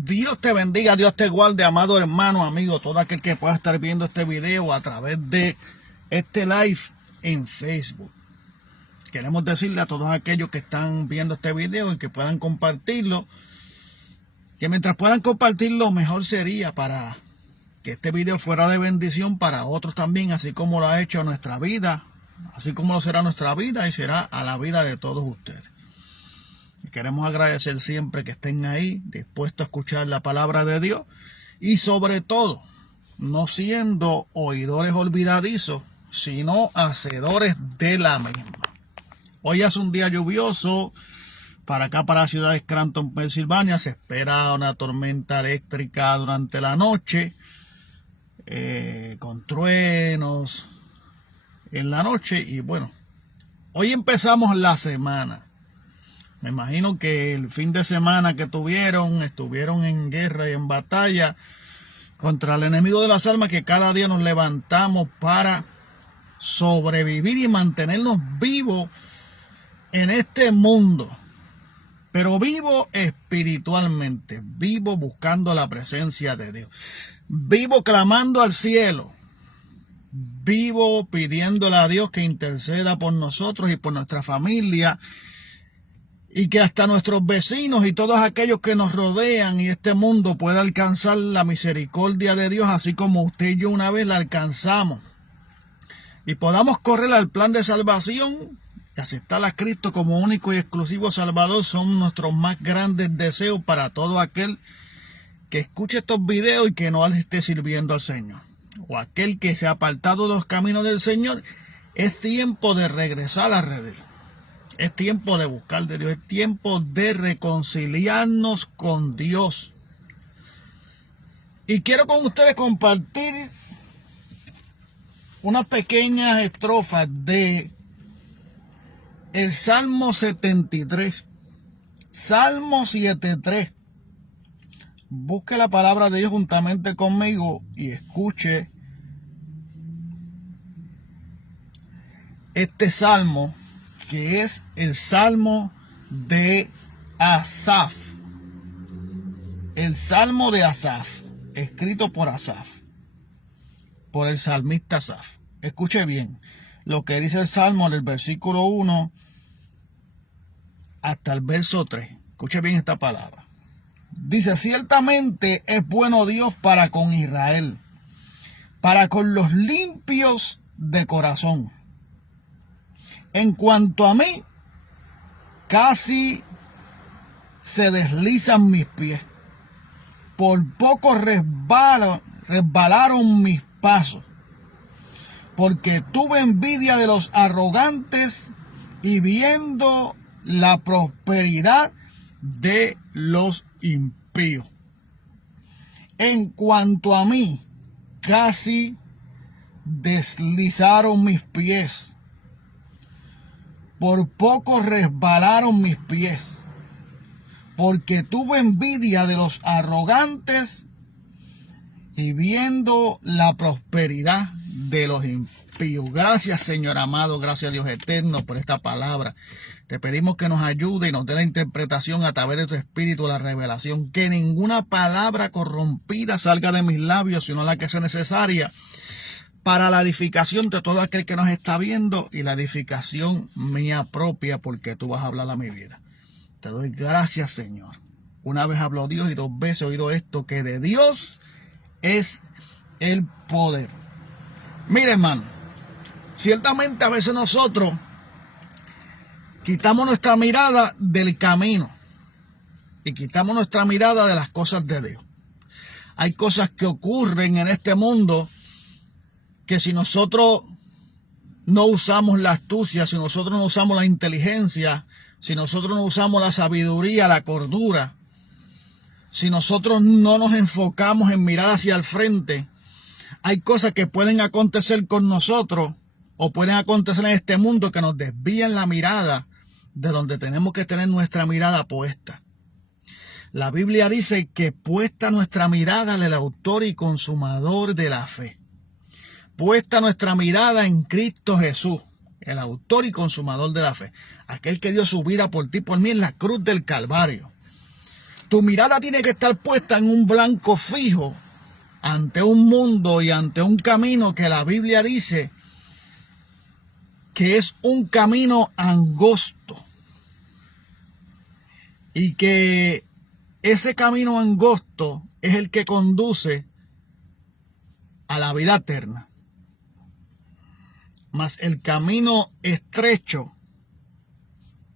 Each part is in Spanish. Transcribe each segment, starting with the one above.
Dios te bendiga, Dios te guarde, amado hermano, amigo, todo aquel que pueda estar viendo este video a través de este live en Facebook. Queremos decirle a todos aquellos que están viendo este video y que puedan compartirlo, que mientras puedan compartirlo, mejor sería para que este video fuera de bendición para otros también, así como lo ha hecho a nuestra vida, así como lo será nuestra vida y será a la vida de todos ustedes. Y queremos agradecer siempre que estén ahí, dispuestos a escuchar la palabra de Dios y sobre todo, no siendo oidores olvidadizos, sino hacedores de la misma. Hoy es un día lluvioso para acá, para la ciudad de Scranton, Pensilvania. Se espera una tormenta eléctrica durante la noche, con truenos en la noche. Y bueno, hoy empezamos la semana. Me imagino que el fin de semana que estuvieron en guerra y en batalla contra el enemigo de las almas, que cada día nos levantamos para sobrevivir y mantenernos vivos en este mundo, pero vivo espiritualmente, vivo buscando la presencia de Dios, vivo clamando al cielo, vivo pidiéndole a Dios que interceda por nosotros y por nuestra familia, y que hasta nuestros vecinos y todos aquellos que nos rodean y este mundo pueda alcanzar la misericordia de Dios, así como usted y yo una vez la alcanzamos, y podamos correr al plan de salvación y aceptar a Cristo como único y exclusivo Salvador. Son nuestros más grandes deseos para todo aquel que escuche estos videos y que no esté sirviendo al Señor, o aquel que se ha apartado de los caminos del Señor. Es tiempo de regresar a redil. Es tiempo de buscar de Dios. Es tiempo de reconciliarnos con Dios. Y quiero con ustedes compartir unas pequeñas estrofas de el Salmo 73. Salmo 73. Busque la palabra de Dios juntamente conmigo y escuche este salmo, que es el Salmo de Asaf. El Salmo de Asaf, escrito por Asaf, por el salmista Asaf. Escuche bien lo que dice el Salmo en el versículo 1 hasta el verso 3. Escuche bien esta palabra. Dice: ciertamente es bueno Dios para con Israel, para con los limpios de corazón. En cuanto a mí, casi se deslizan mis pies. Por poco resbalaron mis pasos. Porque tuve envidia de los arrogantes y viendo la prosperidad de los impíos. En cuanto a mí, casi deslizaron mis pies. Por poco resbalaron mis pies, porque tuve envidia de los arrogantes y viendo la prosperidad de los impíos. Gracias, Señor amado, gracias, Dios eterno, por esta palabra. Te pedimos que nos ayude y nos dé la interpretación a través de tu Espíritu, la revelación. Que ninguna palabra corrompida salga de mis labios, sino la que sea necesaria para la edificación de todo aquel que nos está viendo y la edificación mía propia, porque tú vas a hablar a mi vida. Te doy gracias, Señor. Una vez habló Dios y dos veces he oído esto, que de Dios es el poder. Mire, hermano, ciertamente a veces nosotros quitamos nuestra mirada del camino y quitamos nuestra mirada de las cosas de Dios. Hay cosas que ocurren en este mundo que si nosotros no usamos la astucia, si nosotros no usamos la inteligencia, si nosotros no usamos la sabiduría, la cordura, si nosotros no nos enfocamos en mirar hacia el frente, hay cosas que pueden acontecer con nosotros o pueden acontecer en este mundo que nos desvían la mirada de donde tenemos que tener nuestra mirada puesta. La Biblia dice que puesta nuestra mirada en el autor y consumador de la fe. Puesta nuestra mirada en Cristo Jesús, el autor y consumador de la fe. Aquel que dio su vida por ti, por mí en la cruz del Calvario. Tu mirada tiene que estar puesta en un blanco fijo, ante un mundo y ante un camino que la Biblia dice que es un camino angosto. Y que ese camino angosto es el que conduce a la vida eterna. Mas el camino estrecho,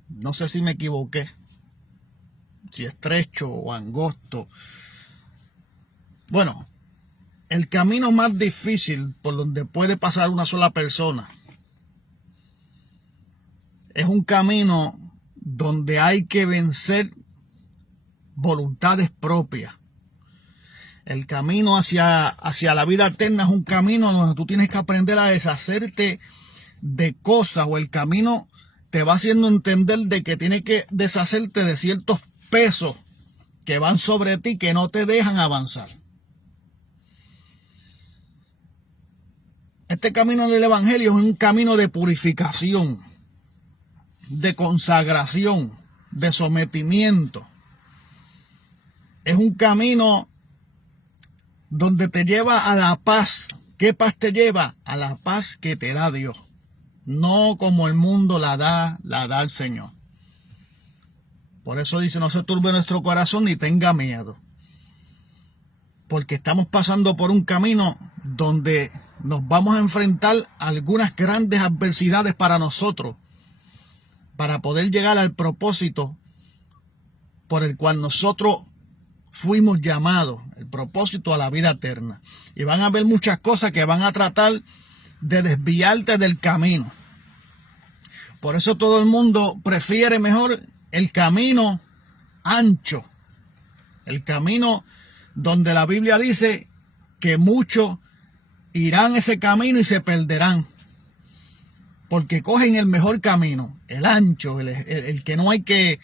no sé si me equivoqué, si estrecho o angosto. Bueno, el camino más difícil por donde puede pasar una sola persona es un camino donde hay que vencer voluntades propias. El camino hacia la vida eterna es un camino donde tú tienes que aprender a deshacerte de cosas, o el camino te va haciendo entender de que tienes que deshacerte de ciertos pesos que van sobre ti, que no te dejan avanzar. Este camino del Evangelio es un camino de purificación, de consagración, de sometimiento. Es un camino donde te lleva a la paz. ¿Qué paz te lleva? A la paz que te da Dios. No como el mundo la da el Señor. Por eso dice, no se turbe nuestro corazón ni tenga miedo. Porque estamos pasando por un camino donde nos vamos a enfrentar a algunas grandes adversidades para nosotros, para poder llegar al propósito por el cual nosotros fuimos llamados, el propósito a la vida eterna. Y van a haber muchas cosas que van a tratar de desviarte del camino. Por eso todo el mundo prefiere mejor el camino ancho, el camino donde la Biblia dice que muchos irán ese camino y se perderán, porque cogen el mejor camino, el ancho, el que no hay que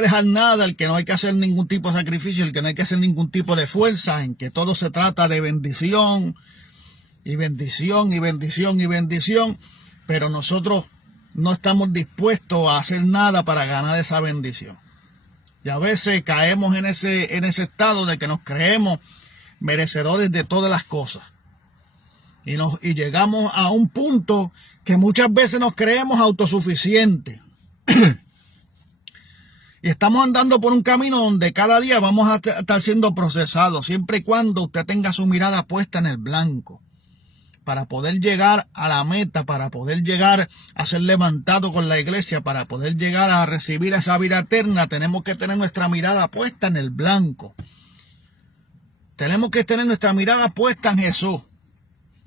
dejar nada, el que no hay que hacer ningún tipo de sacrificio, el que no hay que hacer ningún tipo de fuerza, en que todo se trata de bendición y bendición y bendición y bendición, pero nosotros no estamos dispuestos a hacer nada para ganar esa bendición. Y a veces caemos en ese estado de que nos creemos merecedores de todas las cosas. Y llegamos a un punto que muchas veces nos creemos autosuficientes. Y estamos andando por un camino donde cada día vamos a estar siendo procesados, siempre y cuando usted tenga su mirada puesta en el blanco. Para poder llegar a la meta, para poder llegar a ser levantado con la iglesia, para poder llegar a recibir esa vida eterna, tenemos que tener nuestra mirada puesta en el blanco. Tenemos que tener nuestra mirada puesta en Jesús.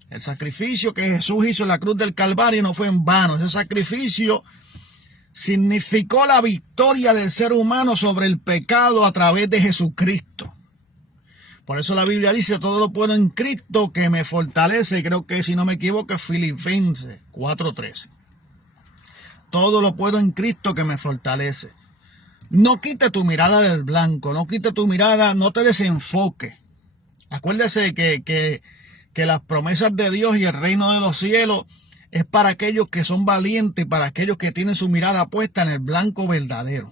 El sacrificio que Jesús hizo en la cruz del Calvario no fue en vano. Ese sacrificio significó la victoria del ser humano sobre el pecado a través de Jesucristo. Por eso la Biblia dice, todo lo puedo en Cristo que me fortalece. Y creo que, si no me equivoco, es Filipenses 4:13. Todo lo puedo en Cristo que me fortalece. No quite tu mirada del blanco, no quite tu mirada, no te desenfoque. Acuérdese que las promesas de Dios y el reino de los cielos es para aquellos que son valientes y para aquellos que tienen su mirada puesta en el blanco verdadero.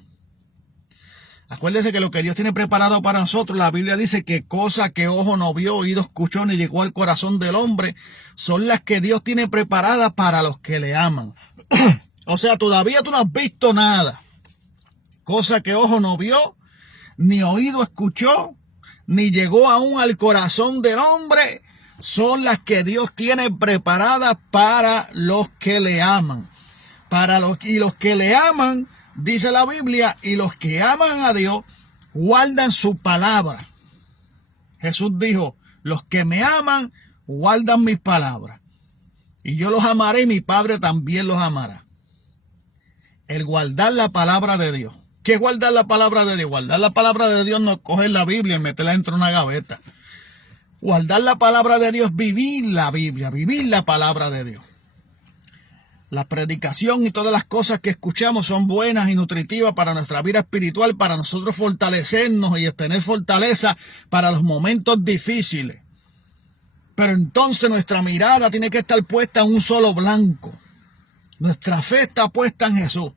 Acuérdese que lo que Dios tiene preparado para nosotros, la Biblia dice que cosas que ojo no vio, oído escuchó, ni llegó al corazón del hombre, son las que Dios tiene preparadas para los que le aman. O sea, todavía tú no has visto nada. Cosa que ojo no vio, ni oído escuchó, ni llegó aún al corazón del hombre, son las que Dios tiene preparadas para los que le aman. Y los que le aman, dice la Biblia, y los que aman a Dios guardan su palabra. Jesús dijo, los que me aman guardan mis palabras. Y yo los amaré y mi Padre también los amará. El guardar la palabra de Dios. ¿Qué es guardar la palabra de Dios? Guardar la palabra de Dios no es coger la Biblia y meterla dentro de una gaveta. Guardar la palabra de Dios, vivir la Biblia, vivir la palabra de Dios. La predicación y todas las cosas que escuchamos son buenas y nutritivas para nuestra vida espiritual, para nosotros fortalecernos y tener fortaleza para los momentos difíciles. Pero entonces nuestra mirada tiene que estar puesta en un solo blanco. Nuestra fe está puesta en Jesús.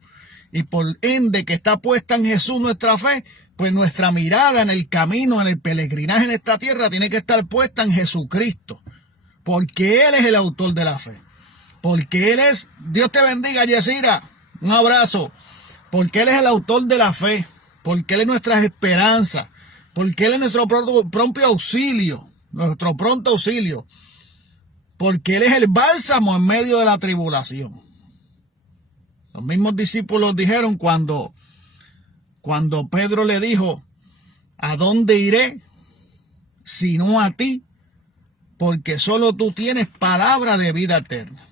Y por ende que está puesta en Jesús nuestra fe, Pues nuestra mirada en el camino, en el peregrinaje en esta tierra, tiene que estar puesta en Jesucristo, porque Él es el autor de la fe. Porque Él es, Dios te bendiga, Yesira, un abrazo. Porque Él es el autor de la fe, porque Él es nuestra esperanza, porque Él es nuestro propio auxilio, nuestro pronto auxilio, porque Él es el bálsamo en medio de la tribulación. Los mismos discípulos dijeron cuando Pedro le dijo, ¿a dónde iré sino a ti? Porque solo tú tienes palabra de vida eterna.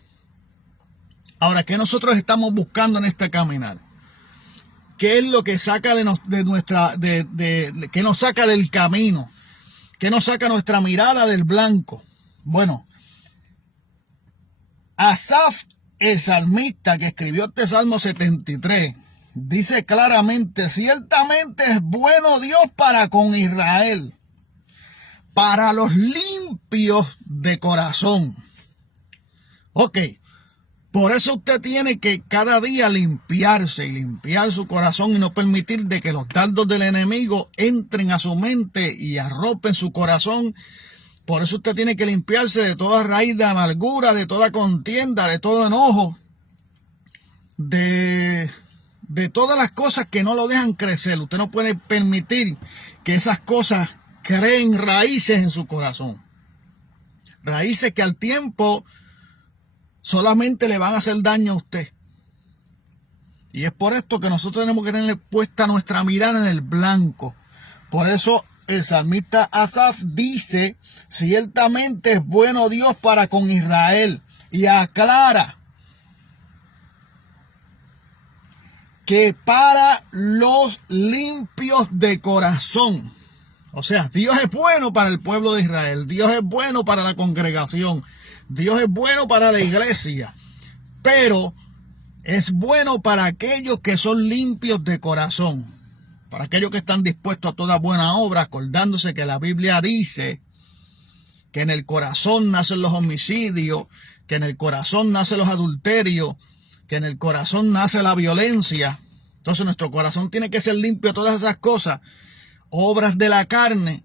Ahora, ¿qué nosotros estamos buscando en este caminar? ¿Qué es lo que saca que nos saca del camino? ¿Qué nos saca nuestra mirada del blanco? Bueno, Asaf, el salmista que escribió este Salmo 73, dice claramente, ciertamente es bueno Dios para con Israel, para los limpios de corazón. Ok, por eso usted tiene que cada día limpiarse y limpiar su corazón y no permitir de que los dardos del enemigo entren a su mente y arropen su corazón. Por eso usted tiene que limpiarse de toda raíz de amargura, de toda contienda, de todo enojo, de todas las cosas que no lo dejan crecer. Usted no puede permitir que esas cosas creen raíces en su corazón. Raíces que al tiempo solamente le van a hacer daño a usted. Y es por esto que nosotros tenemos que tener puesta nuestra mirada en el blanco. Por eso el salmista Asaf dice, ciertamente es bueno Dios para con Israel. Y aclara que para los limpios de corazón. O sea, Dios es bueno para el pueblo de Israel. Dios es bueno para la congregación. Dios es bueno para la iglesia. Pero es bueno para aquellos que son limpios de corazón. Para aquellos que están dispuestos a toda buena obra, acordándose que la Biblia dice que en el corazón nacen los homicidios, que en el corazón nacen los adulterios, que en el corazón nace la violencia. Entonces nuestro corazón tiene que ser limpio de todas esas cosas, obras de la carne,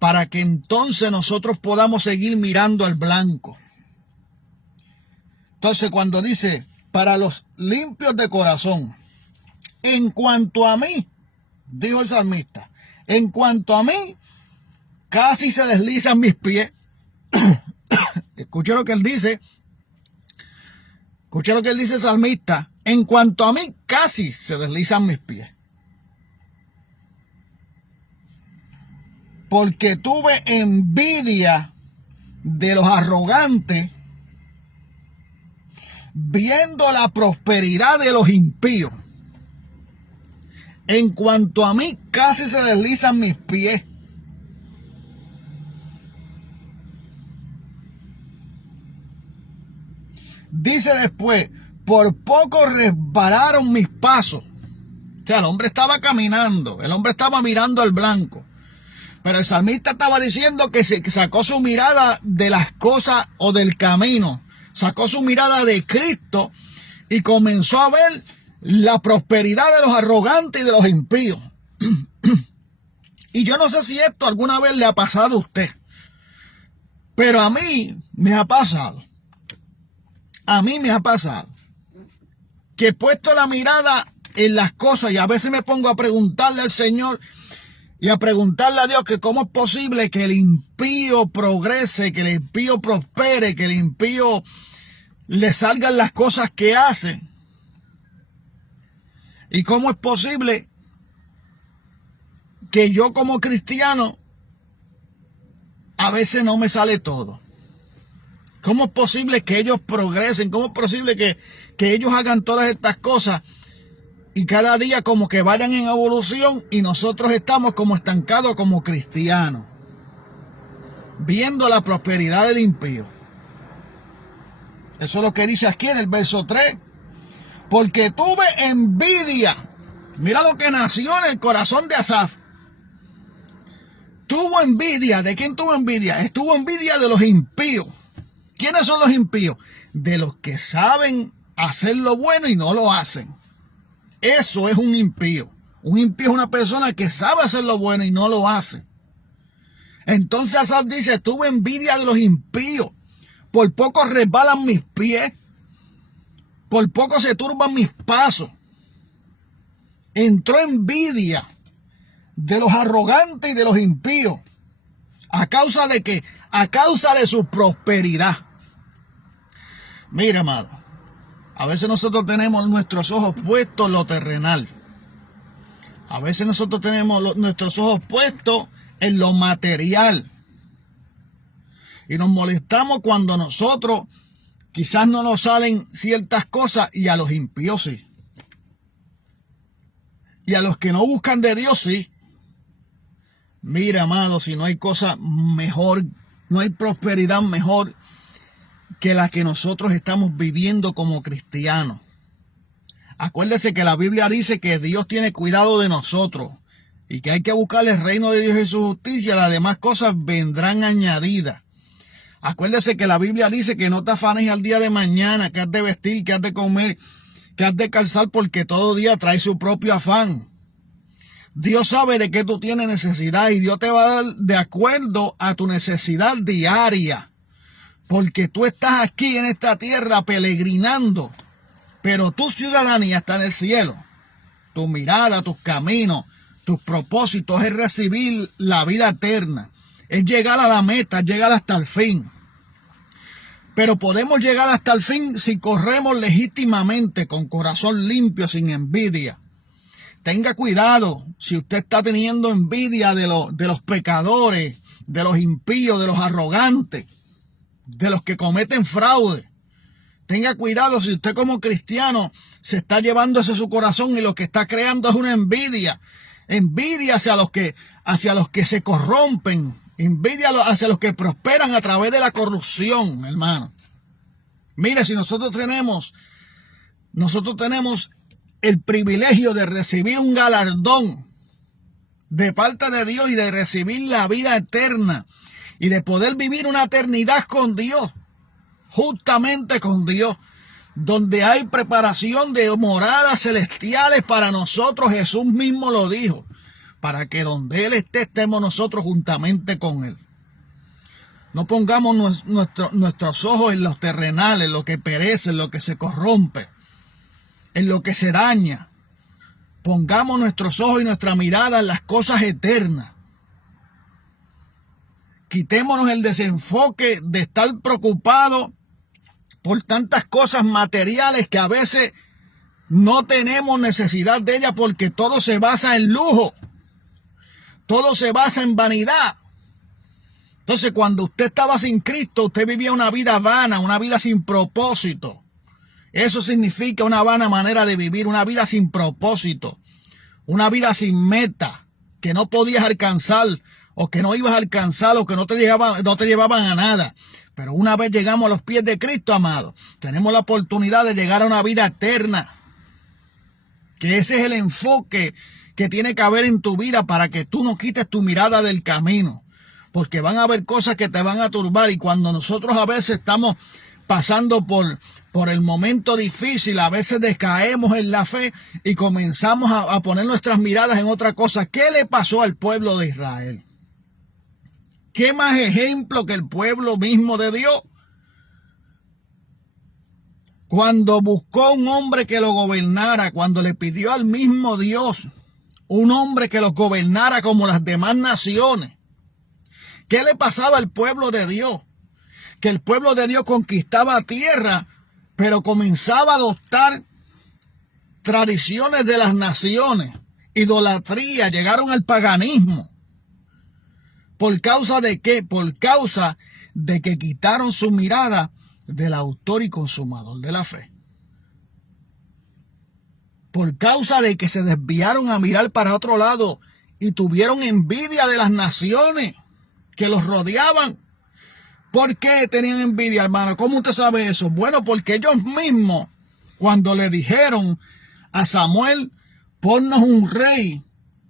para que entonces nosotros podamos seguir mirando al blanco. Entonces cuando dice, para los limpios de corazón, en cuanto a mí, dijo el salmista, en cuanto a mí, casi se deslizan mis pies. Escuche lo que él dice. Escuche lo que él dice el salmista. En cuanto a mí, casi se deslizan mis pies. Porque tuve envidia de los arrogantes, viendo la prosperidad de los impíos. En cuanto a mí, casi se deslizan mis pies. Dice después, por poco resbalaron mis pasos. O sea, el hombre estaba caminando, el hombre estaba mirando al blanco. Pero el salmista estaba diciendo que sacó su mirada de las cosas o del camino. Sacó su mirada de Cristo y comenzó a ver la prosperidad de los arrogantes y de los impíos. Y yo no sé si esto alguna vez le ha pasado a usted, pero a mí me ha pasado. A mí me ha pasado que he puesto la mirada en las cosas y a veces me pongo a preguntarle al Señor y a preguntarle a Dios que cómo es posible que el impío progrese, que el impío prospere, que el impío le salgan las cosas que hace. Y cómo es posible que yo como cristiano a veces no me sale todo. ¿Cómo es posible que ellos progresen? ¿Cómo es posible que ellos hagan todas estas cosas y cada día como que vayan en evolución y nosotros estamos como estancados como cristianos, viendo la prosperidad del impío? Eso es lo que dice aquí en el verso 3. Porque tuve envidia. Mira lo que nació en el corazón de Asaf. Tuvo envidia. ¿De quién tuvo envidia? Estuvo envidia de los impíos. ¿Quiénes son los impíos? De los que saben hacer lo bueno y no lo hacen. Eso es un impío. Un impío es una persona que sabe hacer lo bueno y no lo hace. Entonces Asaf dice, tuve envidia de los impíos. Por poco resbalan mis pies. Por poco se turban mis pasos. Entró envidia de los arrogantes y de los impíos. ¿A causa de qué? A causa de su prosperidad. Mira, amado, a veces nosotros tenemos nuestros ojos puestos en lo terrenal. A veces nosotros tenemos nuestros ojos puestos en lo material. Y nos molestamos cuando nosotros quizás no nos salen ciertas cosas y a los impíos sí. Y a los que no buscan de Dios sí. Mira, amado, si no hay cosa mejor, no hay prosperidad mejor que la que nosotros estamos viviendo como cristianos. Acuérdese que la Biblia dice que Dios tiene cuidado de nosotros y que hay que buscar el reino de Dios y su justicia. Las demás cosas vendrán añadidas. Acuérdese que la Biblia dice que no te afanes al día de mañana, que has de vestir, que has de comer, que has de calzar, porque todo día trae su propio afán. Dios sabe de qué tú tienes necesidad y Dios te va a dar de acuerdo a tu necesidad diaria. Porque tú estás aquí en esta tierra peregrinando, pero tu ciudadanía está en el cielo. Tu mirada, tus caminos, tus propósitos es recibir la vida eterna. Es llegar a la meta, es llegar hasta el fin. Pero podemos llegar hasta el fin si corremos legítimamente, con corazón limpio, sin envidia. Tenga cuidado si usted está teniendo envidia de los pecadores, de los impíos, de los arrogantes, de los que cometen fraude. Tenga cuidado si usted como cristiano se está llevando ese su corazón y lo que está creando es una envidia. Envidia hacia los que se corrompen. Envidia hacia los que prosperan a través de la corrupción, hermano. Mire, si nosotros tenemos el privilegio de recibir un galardón de parte de Dios y de recibir la vida eterna y de poder vivir una eternidad con Dios, justamente con Dios, donde hay preparación de moradas celestiales para nosotros. Jesús mismo lo dijo, para que donde Él esté, estemos nosotros juntamente con Él. No pongamos nuestros ojos en los terrenales, en lo que perece, en lo que se corrompe, en lo que se daña. Pongamos nuestros ojos y nuestra mirada en las cosas eternas. Quitémonos el desenfoque de estar preocupados por tantas cosas materiales que a veces no tenemos necesidad de ellas, porque todo se basa en lujo. Todo se basa en vanidad. Entonces, cuando usted estaba sin Cristo, usted vivía una vida vana, una vida sin propósito. Eso significa una vana manera de vivir, una vida sin propósito, una vida sin meta, que no podías alcanzar, o que no ibas a alcanzar, o que no te llevaban a nada. Pero una vez llegamos a los pies de Cristo, amado, tenemos la oportunidad de llegar a una vida eterna. Que ese es el enfoque que tiene que haber en tu vida para que tú no quites tu mirada del camino. Porque van a haber cosas que te van a turbar, y cuando nosotros a veces estamos pasando por el momento difícil, a veces decaemos en la fe y comenzamos a poner nuestras miradas en otra cosa. ¿Qué le pasó al pueblo de Israel? ¿Qué más ejemplo que el pueblo mismo de Dios? Cuando buscó un hombre que lo gobernara, cuando le pidió al mismo Dios un hombre que los gobernara como las demás naciones, ¿qué le pasaba al pueblo de Dios? Que el pueblo de Dios conquistaba tierra, pero comenzaba a adoptar tradiciones de las naciones, idolatría, llegaron al paganismo. ¿Por causa de qué? Por causa de que quitaron su mirada del autor y consumador de la fe. Por causa de que se desviaron a mirar para otro lado y tuvieron envidia de las naciones que los rodeaban. ¿Por qué tenían envidia, hermano? ¿Cómo usted sabe eso? Bueno, porque ellos mismos, cuando le dijeron a Samuel, ponnos un rey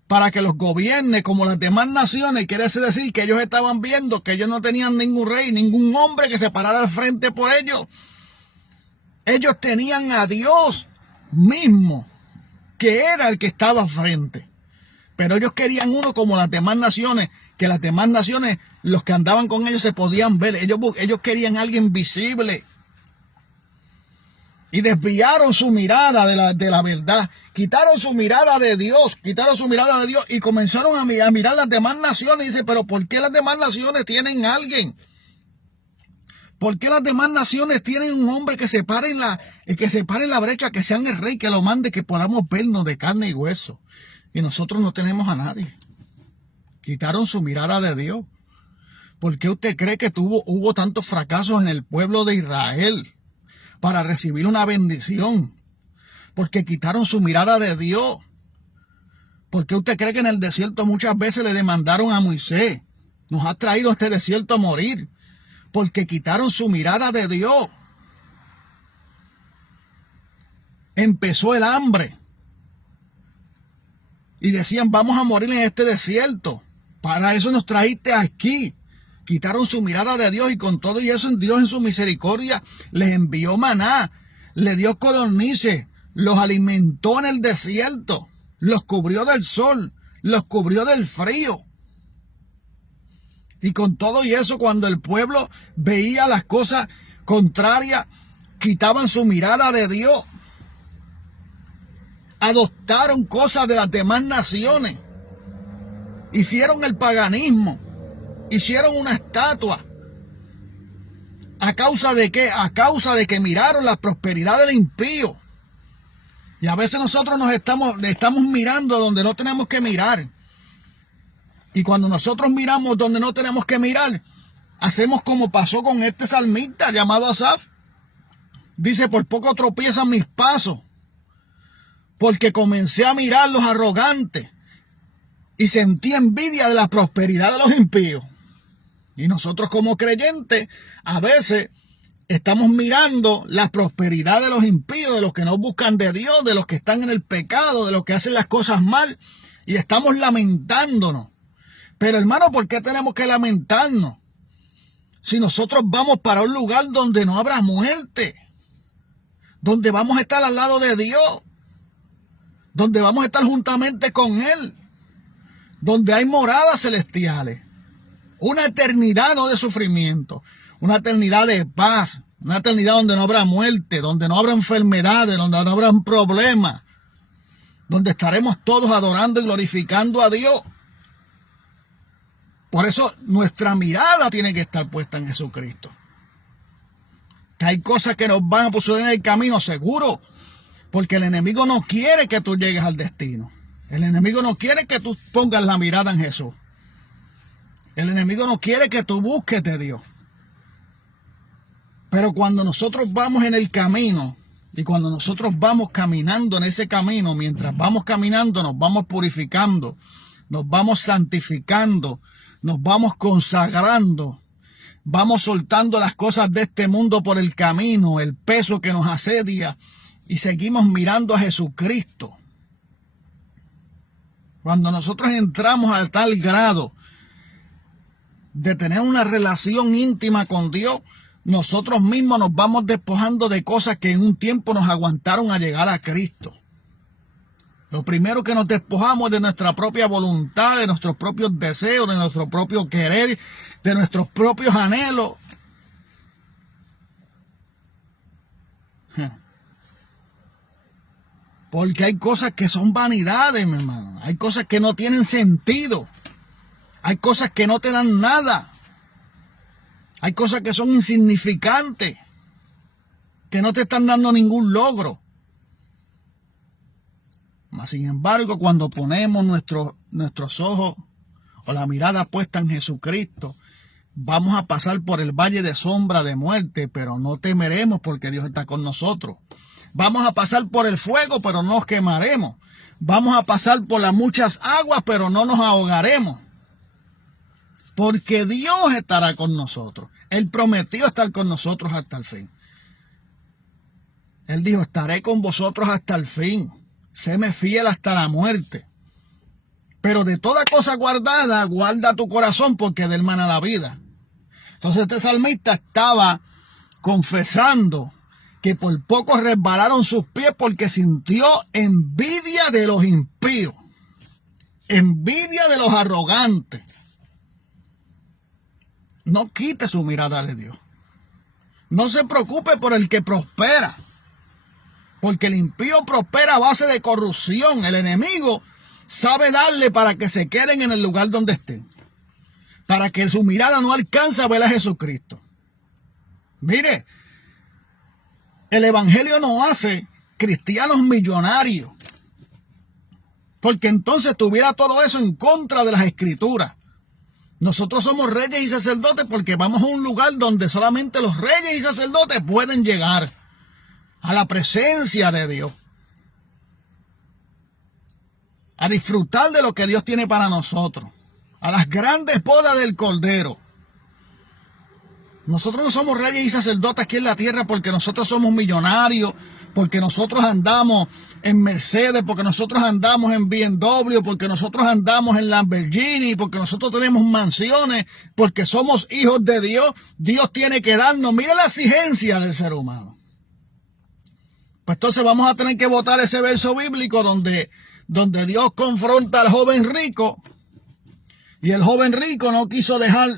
para que los gobierne como las demás naciones, quiere decir que ellos estaban viendo que ellos no tenían ningún rey, ningún hombre que se parara al frente por ellos. Ellos tenían a Dios mismo, que era el que estaba al frente. Pero ellos querían uno como las demás naciones, que las demás naciones, los que andaban con ellos se podían ver. Ellos querían a alguien visible. Y desviaron su mirada de la verdad. Quitaron su mirada de Dios. Y comenzaron a mirar las demás naciones. Y dice, pero ¿por qué las demás naciones tienen a alguien? ¿Por qué las demás naciones tienen un hombre que separe en la brecha, que sean el rey, que lo mande, que podamos vernos de carne y hueso? Y nosotros no tenemos a nadie. Quitaron su mirada de Dios. ¿Por qué usted cree que hubo tantos fracasos en el pueblo de Israel para recibir una bendición? Porque quitaron su mirada de Dios. ¿Por qué usted cree que en el desierto muchas veces le demandaron a Moisés? Nos ha traído a este desierto a morir. Porque quitaron su mirada de Dios. Empezó el hambre. Y decían, vamos a morir en este desierto. Para eso nos trajiste aquí. Quitaron su mirada de Dios y con todo y eso Dios en su misericordia les envió maná. Les dio codornices. Los alimentó en el desierto. Los cubrió del sol. Los cubrió del frío. Y con todo y eso, cuando el pueblo veía las cosas contrarias, quitaban su mirada de Dios. Adoptaron cosas de las demás naciones. Hicieron el paganismo. Hicieron una estatua. ¿A causa de qué? A causa de que miraron la prosperidad del impío. Y a veces nosotros estamos mirando donde no tenemos que mirar. Y cuando nosotros miramos donde no tenemos que mirar, hacemos como pasó con este salmista llamado Asaf. Dice, por poco tropiezan mis pasos, porque comencé a mirar los arrogantes y sentí envidia de la prosperidad de los impíos. Y nosotros como creyentes, a veces estamos mirando la prosperidad de los impíos, de los que no buscan de Dios, de los que están en el pecado, de los que hacen las cosas mal, y estamos lamentándonos. Pero hermano, ¿por qué tenemos que lamentarnos? Si nosotros vamos para un lugar donde no habrá muerte, donde vamos a estar al lado de Dios, donde vamos a estar juntamente con Él, donde hay moradas celestiales, una eternidad no de sufrimiento, una eternidad de paz, una eternidad donde no habrá muerte, donde no habrá enfermedades, donde no habrá problemas, donde estaremos todos adorando y glorificando a Dios. Por eso nuestra mirada tiene que estar puesta en Jesucristo. Que hay cosas que nos van a suceder en el camino, seguro. Porque el enemigo no quiere que tú llegues al destino. El enemigo no quiere que tú pongas la mirada en Jesús. El enemigo no quiere que tú busques de Dios. Pero cuando nosotros vamos en el camino y cuando nosotros vamos caminando en ese camino, mientras vamos caminando nos vamos purificando, nos vamos santificando, nos vamos consagrando, vamos soltando las cosas de este mundo por el camino, el peso que nos asedia, y seguimos mirando a Jesucristo. Cuando nosotros entramos a tal grado de tener una relación íntima con Dios, nosotros mismos nos vamos despojando de cosas que en un tiempo nos aguantaron a llegar a Cristo. Lo primero que nos despojamos de nuestra propia voluntad, de nuestros propios deseos, de nuestro propio querer, de nuestros propios anhelos. Porque hay cosas que son vanidades, mi hermano. Hay cosas que no tienen sentido. Hay cosas que no te dan nada. Hay cosas que son insignificantes, que no te están dando ningún logro. Mas, sin embargo, cuando ponemos nuestros ojos o la mirada puesta en Jesucristo, vamos a pasar por el valle de sombra de muerte, pero no temeremos porque Dios está con nosotros. Vamos a pasar por el fuego, pero no nos quemaremos. Vamos a pasar por las muchas aguas, pero no nos ahogaremos. Porque Dios estará con nosotros. Él prometió estar con nosotros hasta el fin. Él dijo, estaré con vosotros hasta el fin. Séme fiel hasta la muerte. Pero de toda cosa guardada, guarda tu corazón porque de él mana la vida. Entonces este salmista estaba confesando que por poco resbalaron sus pies porque sintió envidia de los impíos. envidia de los arrogantes. No quite su mirada de Dios. No se preocupe por el que prospera, porque el impío prospera a base de corrupción. El enemigo sabe darle para que se queden en el lugar donde estén, para que su mirada no alcance a ver a Jesucristo. Mire, el evangelio no hace cristianos millonarios, porque entonces tuviera todo eso en contra de las escrituras. Nosotros somos reyes y sacerdotes porque vamos a un lugar donde solamente los reyes y sacerdotes pueden llegar a la presencia de Dios, a disfrutar de lo que Dios tiene para nosotros, a las grandes bodas del Cordero. Nosotros no somos reyes y sacerdotes aquí en la tierra porque nosotros somos millonarios, porque nosotros andamos en Mercedes, porque nosotros andamos en BMW, porque nosotros andamos en Lamborghini, porque nosotros tenemos mansiones, porque somos hijos de Dios. Dios tiene que darnos. Mire la exigencia del ser humano. Pues entonces vamos a tener que botar ese verso bíblico donde Dios confronta al joven rico, y el joven rico no quiso dejar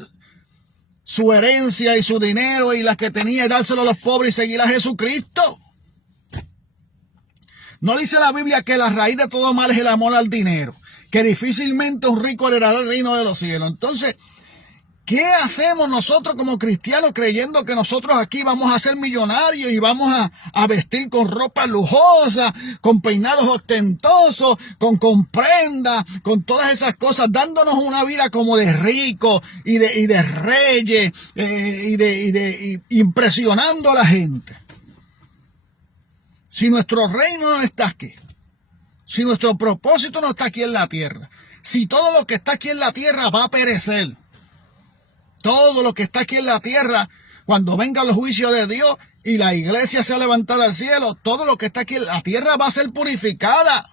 su herencia y su dinero y las que tenía y dárselo a los pobres y seguir a Jesucristo. No dice la Biblia que la raíz de todo mal es el amor al dinero, que difícilmente un rico heredará el reino de los cielos. Entonces, ¿qué hacemos nosotros como cristianos creyendo que nosotros aquí vamos a ser millonarios y vamos a vestir con ropa lujosa, con peinados ostentosos, con prendas, con todas esas cosas, dándonos una vida como de ricos y de reyes y impresionando a la gente? Si nuestro reino no está aquí, si nuestro propósito no está aquí en la tierra, si todo lo que está aquí en la tierra va a perecer, todo lo que está aquí en la tierra, cuando venga el juicio de Dios y la iglesia sea levantada al cielo, todo lo que está aquí en la tierra va a ser purificada.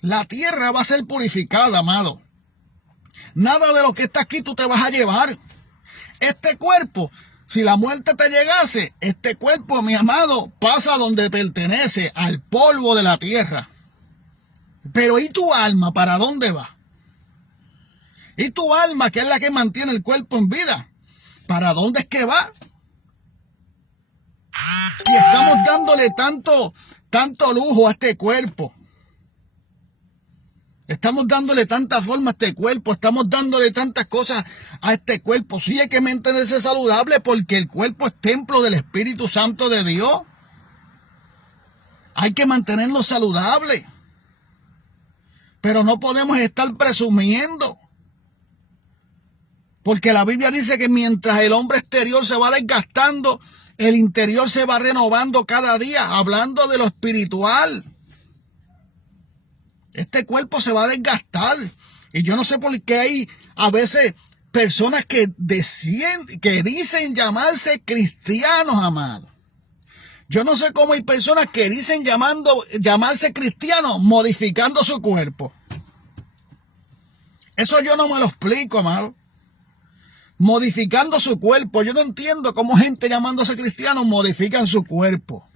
La tierra va a ser purificada, amado. Nada de lo que está aquí tú te vas a llevar. Este cuerpo, si la muerte te llegase, este cuerpo, mi amado, pasa donde pertenece, al polvo de la tierra. Pero ¿y tu alma para dónde va? ¿Y tu alma, que es la que mantiene el cuerpo en vida? ¿Para dónde es que va? Y estamos dándole tanto lujo a este cuerpo. Estamos dándole tanta forma a este cuerpo. Estamos dándole tantas cosas a este cuerpo. Sí, hay que mantenerse saludable porque el cuerpo es templo del Espíritu Santo de Dios. Hay que mantenerlo saludable. Pero no podemos estar presumiendo. Porque la Biblia dice que mientras el hombre exterior se va desgastando, el interior se va renovando cada día, hablando de lo espiritual. Este cuerpo se va a desgastar. Y yo no sé por qué hay a veces personas que dicen llamarse cristianos, amados. Yo no sé cómo hay personas que dicen llamarse cristianos modificando su cuerpo. Eso yo no me lo explico, amado. Modificando su cuerpo. Yo no entiendo cómo gente llamándose cristianos modifican su cuerpo.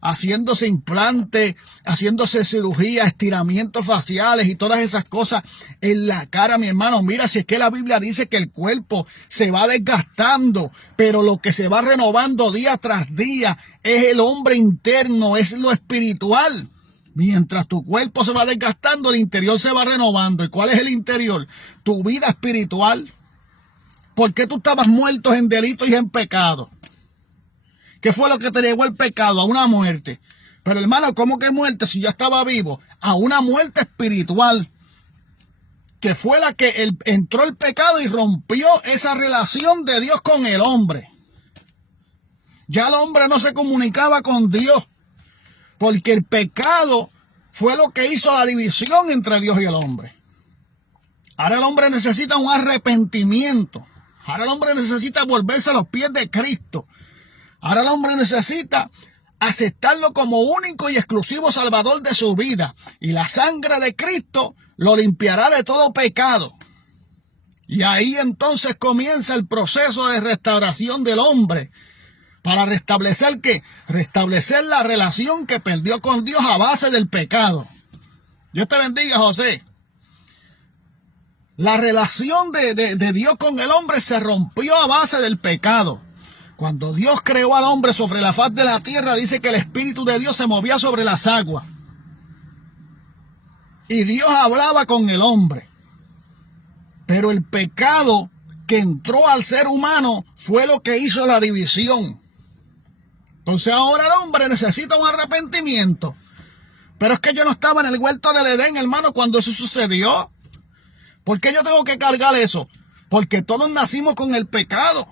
Haciéndose implantes, haciéndose cirugía, estiramientos faciales y todas esas cosas en la cara, mi hermano. Mira, si es que la Biblia dice que el cuerpo se va desgastando, pero lo que se va renovando día tras día es el hombre interno, es lo espiritual. Mientras tu cuerpo se va desgastando, el interior se va renovando. ¿Y cuál es el interior? Tu vida espiritual. ¿Por qué tú estabas muerto en delitos y en pecado? ¿Qué fue lo que te llevó el pecado? A una muerte. Pero hermano, ¿cómo que muerte si yo estaba vivo? A una muerte espiritual. Que fue la que entró el pecado y rompió esa relación de Dios con el hombre. Ya el hombre no se comunicaba con Dios. Porque el pecado fue lo que hizo la división entre Dios y el hombre. Ahora el hombre necesita un arrepentimiento. Ahora el hombre necesita volverse a los pies de Cristo. Ahora el hombre necesita aceptarlo como único y exclusivo Salvador de su vida. Y la sangre de Cristo lo limpiará de todo pecado. Y ahí entonces comienza el proceso de restauración del hombre. Para restablecer ¿qué? Restablecer la relación que perdió con Dios a base del pecado. Dios te bendiga, José. La relación de Dios con el hombre se rompió a base del pecado. Cuando Dios creó al hombre sobre la faz de la tierra, dice que el Espíritu de Dios se movía sobre las aguas. Y Dios hablaba con el hombre. Pero el pecado que entró al ser humano fue lo que hizo la división. Entonces ahora el hombre necesita un arrepentimiento. Pero es que yo no estaba en el huerto del Edén, hermano, cuando eso sucedió. ¿Por qué yo tengo que cargar eso? Porque todos nacimos con el pecado.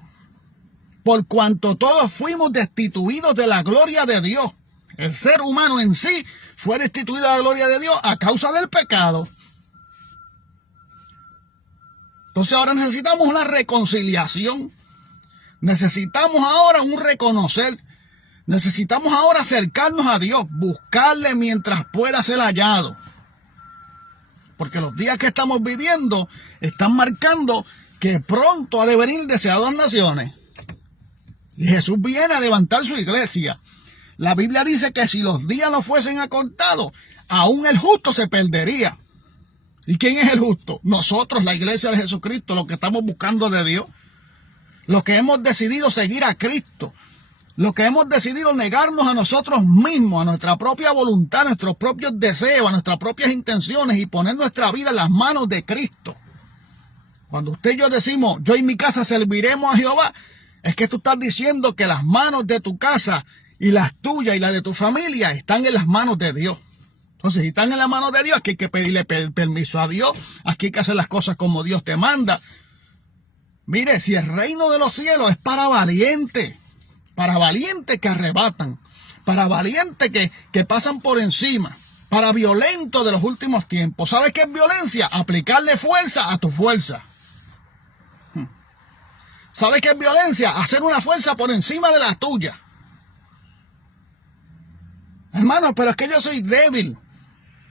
Por cuanto todos fuimos destituidos de la gloria de Dios. El ser humano en sí fue destituido de la gloria de Dios a causa del pecado. Entonces ahora necesitamos una reconciliación. Necesitamos ahora un reconocer. Necesitamos ahora acercarnos a Dios, buscarle mientras pueda ser hallado. Porque los días que estamos viviendo están marcando que pronto ha de venir deseado a las naciones. Y Jesús viene a levantar su iglesia. La Biblia dice que si los días no fuesen acortados, aún el justo se perdería. ¿Y quién es el justo? Nosotros, la iglesia de Jesucristo, los que estamos buscando de Dios. Los que hemos decidido seguir a Cristo. Los que hemos decidido negarnos a nosotros mismos, a nuestra propia voluntad, a nuestros propios deseos, a nuestras propias intenciones y poner nuestra vida en las manos de Cristo. Cuando usted y yo decimos, yo y mi casa serviremos a Jehová, es que tú estás diciendo que las manos de tu casa y las tuyas y las de tu familia están en las manos de Dios. Entonces, si están en las manos de Dios, aquí hay que pedirle permiso a Dios, aquí hay que hacer las cosas como Dios te manda. Mire, si el reino de los cielos es para valientes que arrebatan, para valientes que pasan por encima, para violentos de los últimos tiempos. ¿Sabes qué es violencia? Aplicarle fuerza a tu fuerza. ¿Sabes qué es violencia? Hacer una fuerza por encima de la tuya. Hermano, pero es que yo soy débil.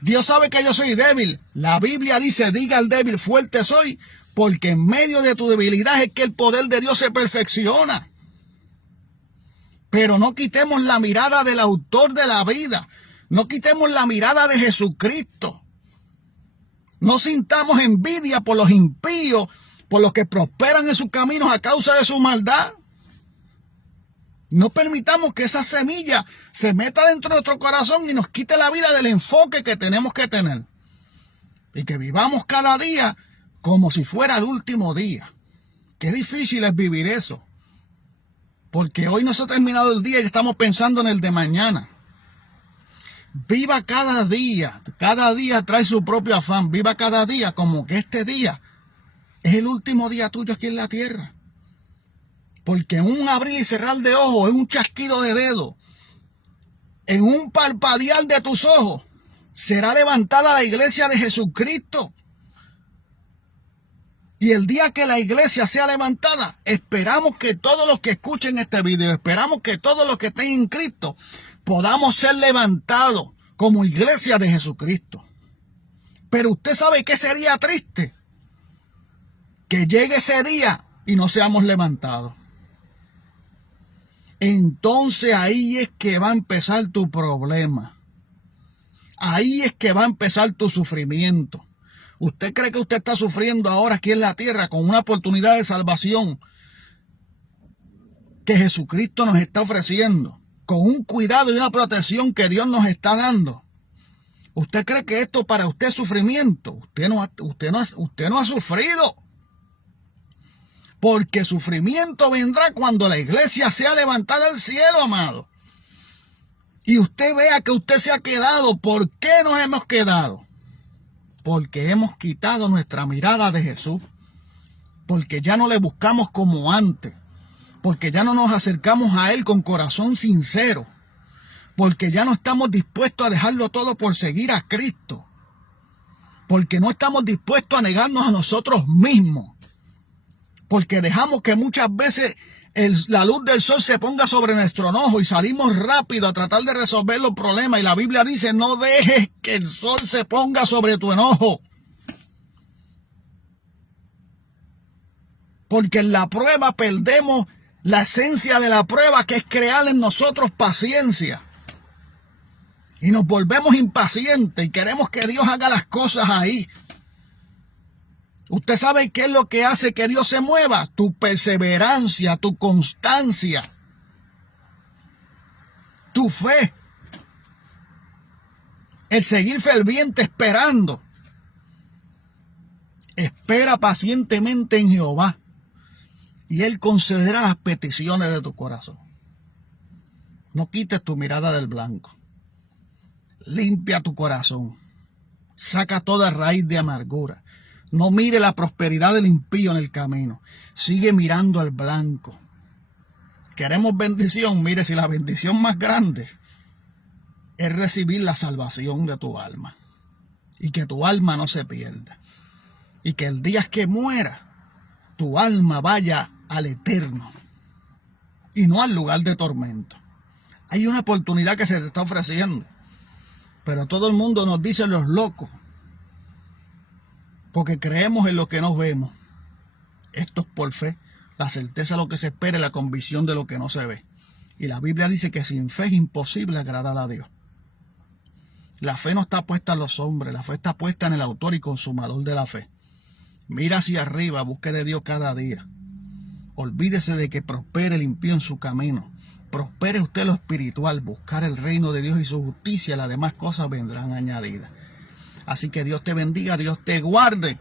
Dios sabe que yo soy débil. La Biblia dice, diga al débil, fuerte soy, porque en medio de tu debilidad es que el poder de Dios se perfecciona. Pero no quitemos la mirada del autor de la vida. No quitemos la mirada de Jesucristo. No sintamos envidia por los impíos, por los que prosperan en sus caminos a causa de su maldad. No permitamos que esa semilla se meta dentro de nuestro corazón y nos quite la vida del enfoque que tenemos que tener. Y que vivamos cada día como si fuera el último día. Qué difícil es vivir eso. Porque hoy no se ha terminado el día y estamos pensando en el de mañana. Viva cada día trae su propio afán. Viva cada día como que este día es el último día tuyo aquí en la tierra. Porque en un abrir y cerrar de ojos, en un chasquido de dedo, en un parpadear de tus ojos, será levantada la iglesia de Jesucristo. Y el día que la iglesia sea levantada, esperamos que todos los que escuchen este video, esperamos que todos los que estén en Cristo, podamos ser levantados como iglesia de Jesucristo. Pero usted sabe que sería triste que llegue ese día y no seamos levantados. Entonces ahí es que va a empezar tu problema. Ahí es que va a empezar tu sufrimiento. ¿Usted cree que usted está sufriendo ahora aquí en la tierra con una oportunidad de salvación que Jesucristo nos está ofreciendo? Con un cuidado y una protección que Dios nos está dando. ¿Usted cree que esto para usted es sufrimiento? Usted no ha sufrido. Porque sufrimiento vendrá cuando la iglesia sea levantada del cielo, amado. Y usted vea que usted se ha quedado. ¿Por qué nos hemos quedado? Porque hemos quitado nuestra mirada de Jesús. Porque ya no le buscamos como antes. Porque ya no nos acercamos a Él con corazón sincero. Porque ya no estamos dispuestos a dejarlo todo por seguir a Cristo. Porque no estamos dispuestos a negarnos a nosotros mismos. Porque dejamos que muchas veces la luz del sol se ponga sobre nuestro enojo y salimos rápido a tratar de resolver los problemas. Y la Biblia dice, no dejes que el sol se ponga sobre tu enojo. Porque en la prueba perdemos la esencia de la prueba, que es crear en nosotros paciencia. Y nos volvemos impacientes y queremos que Dios haga las cosas ahí. Usted sabe qué es lo que hace que Dios se mueva. Tu perseverancia, tu constancia, tu fe. El seguir ferviente esperando. Espera pacientemente en Jehová y Él concederá las peticiones de tu corazón. No quites tu mirada del blanco. Limpia tu corazón. Saca toda raíz de amargura. No mire la prosperidad del impío en el camino. Sigue mirando al blanco. Queremos bendición. Mire, si la bendición más grande es recibir la salvación de tu alma. Y que tu alma no se pierda. Y que el día que muera, tu alma vaya al eterno. Y no al lugar de tormento. Hay una oportunidad que se te está ofreciendo. Pero todo el mundo nos dice los locos. Porque creemos en lo que no vemos. Esto es por fe. La certeza de lo que se espera y la convicción de lo que no se ve. Y la Biblia dice que sin fe es imposible agradar a Dios. La fe no está puesta en los hombres. La fe está puesta en el autor y consumador de la fe. Mira hacia arriba. Busque de Dios cada día. Olvídese de que prospere el impío en su camino. Prospere usted lo espiritual, buscar el reino de Dios y su justicia, las demás cosas vendrán añadidas. Así que Dios te bendiga, Dios te guarde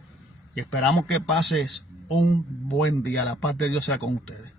y esperamos que pases un buen día. La paz de Dios sea con ustedes.